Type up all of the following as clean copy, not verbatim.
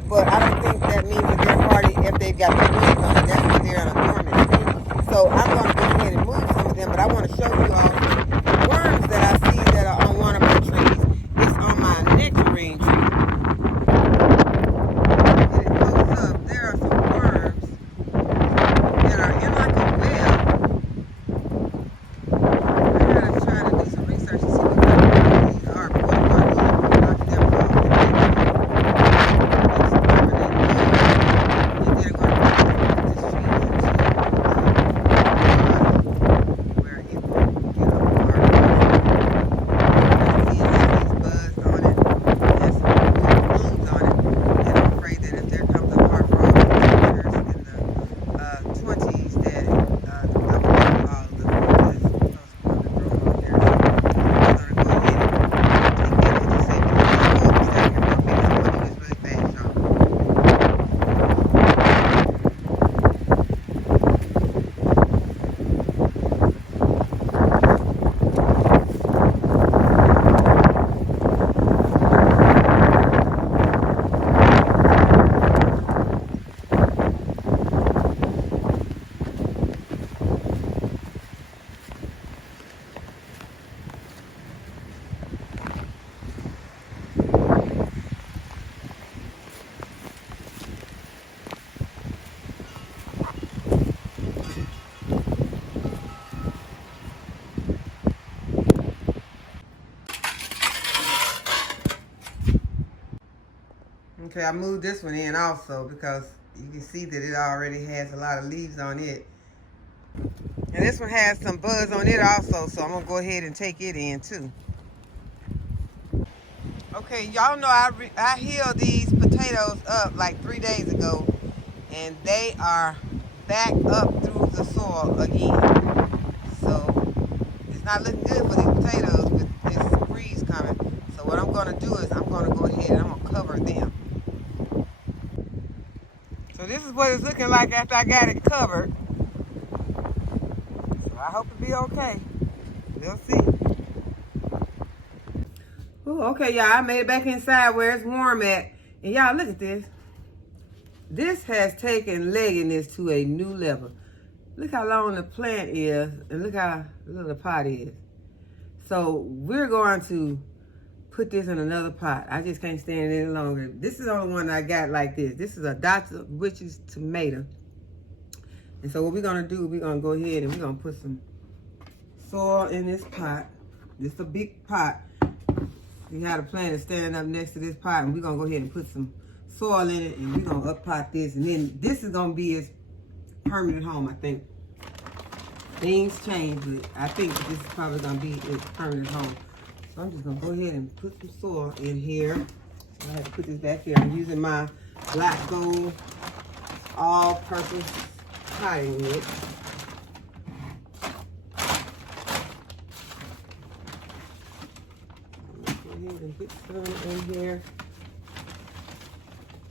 not, but I don't think that means that they're hardy if they've got the leaves on it. That's because they're in a dormant state. So I'm going to go ahead and move some of them, but I want to show you all some worms that I see that are on one of my trees. It's on my nectarine tree. And it goes up. There are some worms that are in like a web. I gotta try to do some research to see what kind of these are. But what I'm going to do is knock them off and then exterminate them. And then I'm going to put this tree into where it won't get a harm. I see it has these buds on it. It has some little blooms on it. And I'm afraid that if there comes a harm for all the temperatures in the 20s, that I will lose all of the fruit that's supposed to grow on here. So I'm going to go ahead and take that into safety. Oh, it's down here real quick. I'm going to do this really fast, y'all. Okay, I moved this one in also because you can see that it already has a lot of leaves on it. And this one has some buds on it also, so I'm going to go ahead and take it in too. Okay, y'all know I healed these potatoes up like 3 days ago, and they are back up through the soil again. So it's not looking good for these potatoes with this breeze coming. So what I'm going to do is I'm going to go ahead and I'm going to cover them. So this is what it's looking like after I got it covered. So I hope it'll be okay. We'll see. Ooh, okay, y'all, I made it back inside where it's warm at. And y'all, look at this. This has taken legginess to a new level. Look how long the plant is, and look how little the pot is. So we're going to put this in another pot. I just can't stand it any longer. This is the only one I got like this. This is a Dr. Witch's tomato. And so what we're gonna do, we're gonna go ahead and we're gonna put some soil in this pot. This is a big pot. We had a plant is standing up next to this pot, and we're gonna go ahead and put some soil in it, and we're gonna up pot this, and then this is gonna be its permanent home, I think. Things change, but I think this is probably gonna be its permanent home. So I'm just gonna go ahead and put some soil in here. I have to put this back here. I'm using my Black Gold all-purpose potting mix. Go ahead and get some in here.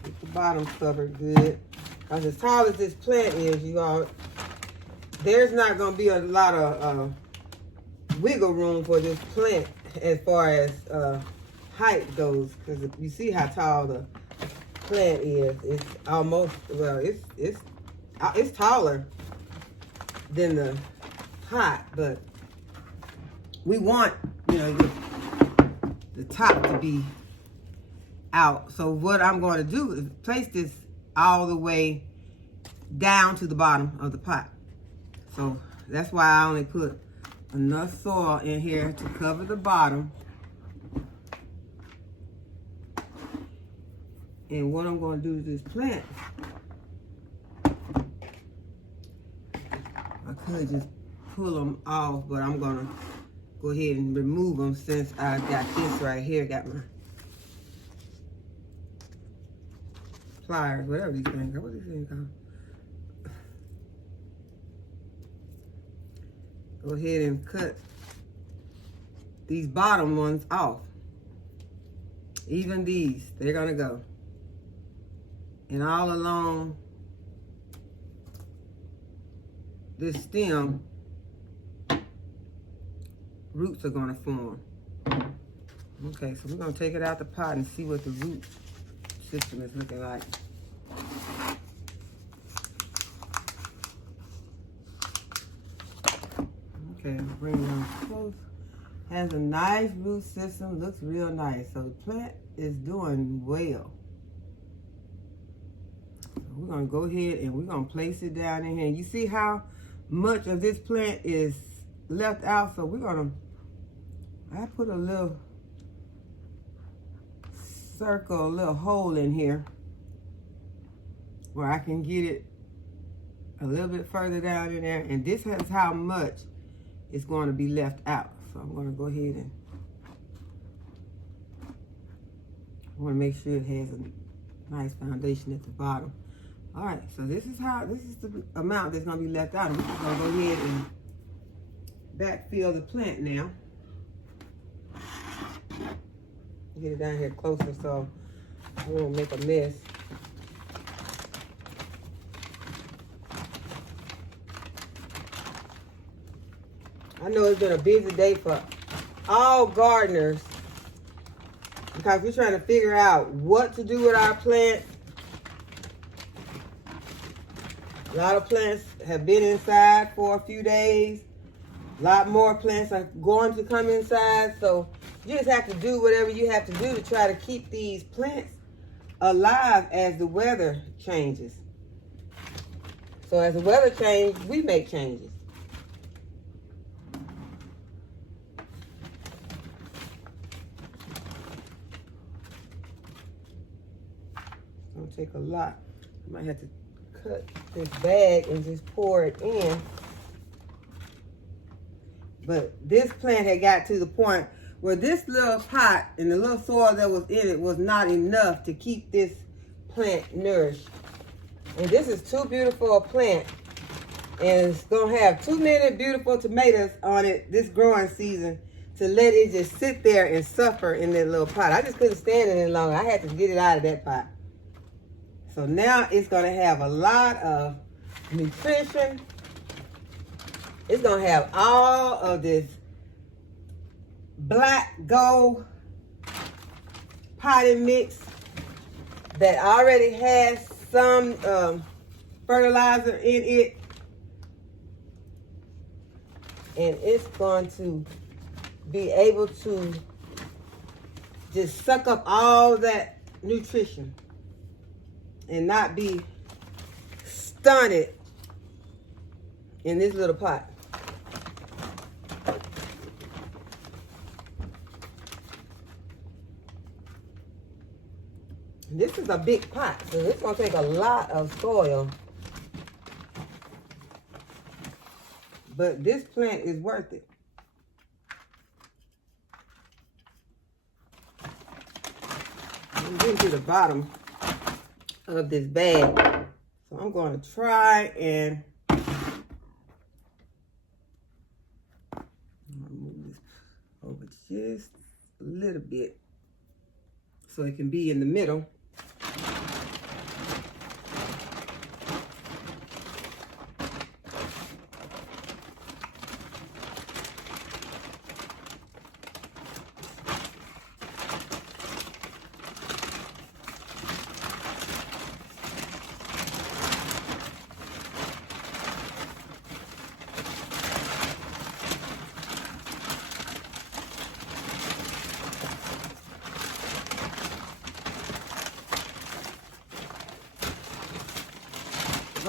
Get the bottom covered good. Because as tall as this plant is, you all, there's not gonna be a lot of wiggle room for this plant as far as height goes, because you see how tall the plant is. It's almost, well, it's taller than the pot, but we want, you know, the top to be out. So what I'm going to do is place this all the way down to the bottom of the pot. So that's why I only put enough soil in here to cover the bottom. And what I'm going to do is this plant, I could just pull them off, but I'm going to go ahead and remove them since I got this right here, got my pliers, whatever these things are. What are these things called? Go ahead and cut these bottom ones off. Even these, they're gonna go. And all along this stem, roots are gonna form. Okay, so we're gonna take it out the pot and see what the roots system is looking like. Okay, bring it down close. Has a nice root system, looks real nice. So the plant is doing well. So we're gonna go ahead and we're gonna place it down in here. You see how much of this plant is left out? So we're gonna, I put a little circle, a little hole in here where I can get it a little bit further down in there. And this is how much is going to be left out. So I'm going to go ahead and I want to make sure it has a nice foundation at the bottom. All right, so this is the amount that's going to be left out. And we're just going to go ahead and backfill the plant now. Get it down here closer so we won't make a mess. I know it's been a busy day for all gardeners because we're trying to figure out what to do with our plants. A lot of plants have been inside for a few days. A lot more plants are going to come inside. So you just have to do whatever you have to do to try to keep these plants alive as the weather changes. So as the weather changes, we make changes. It's gonna take a lot. I might have to cut this bag and just pour it in. But this plant had got to the point where this little pot and the little soil that was in it was not enough to keep this plant nourished. And this is too beautiful a plant. And it's gonna have too many beautiful tomatoes on it this growing season to let it just sit there and suffer in that little pot. I just couldn't stand it any longer. I had to get it out of that pot. So now it's gonna have a lot of nutrition. It's gonna have all of this black gold potting mix that already has some fertilizer in it. And it's going to be able to just suck up all that nutrition and not be stunted in this little pot. This is a big pot, so it's gonna take a lot of soil. But this plant is worth it. I'm getting to the bottom of this bag. So I'm gonna try and move this over just a little bit so it can be in the middle.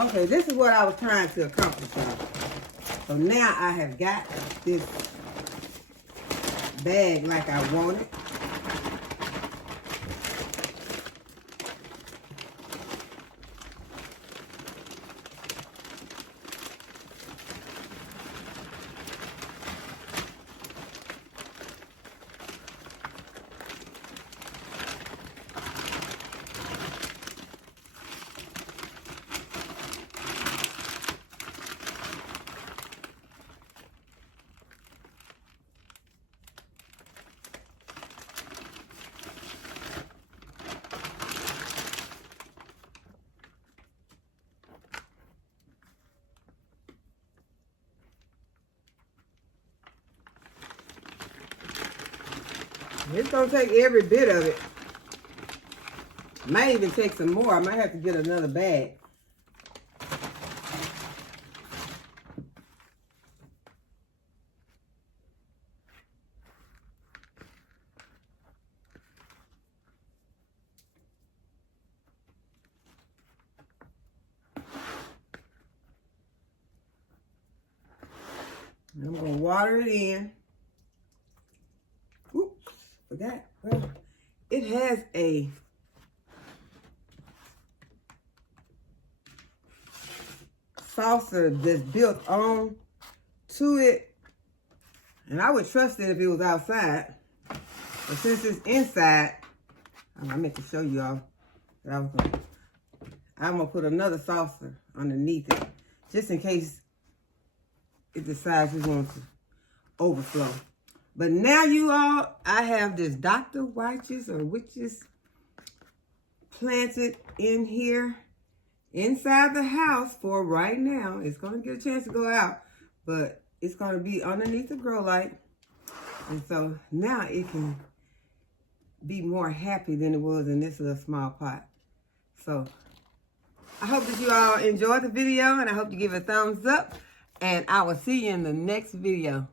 Okay, this is what I was trying to accomplish, y'all. So now I have got this bag like I wanted. It's gonna take every bit of it Might even take some more. I might have to get another bag. I'm going to water it in. Oops, forgot. Well, it has a saucer that's built on to it. And I would trust it if it was outside. But since it's inside, I meant to show y'all that I'm going to put another saucer underneath it. Just in case it decides we want to overflow. But now you all, I have this Dr. Wyches or Witches planted in here inside the house for right now. It's going to get a chance to go out, but it's going to be underneath the grow light. And so now it can be more happy than it was in this little small pot. So I hope that you all enjoyed the video, and I hope you give it a thumbs up. And I will see you in the next video.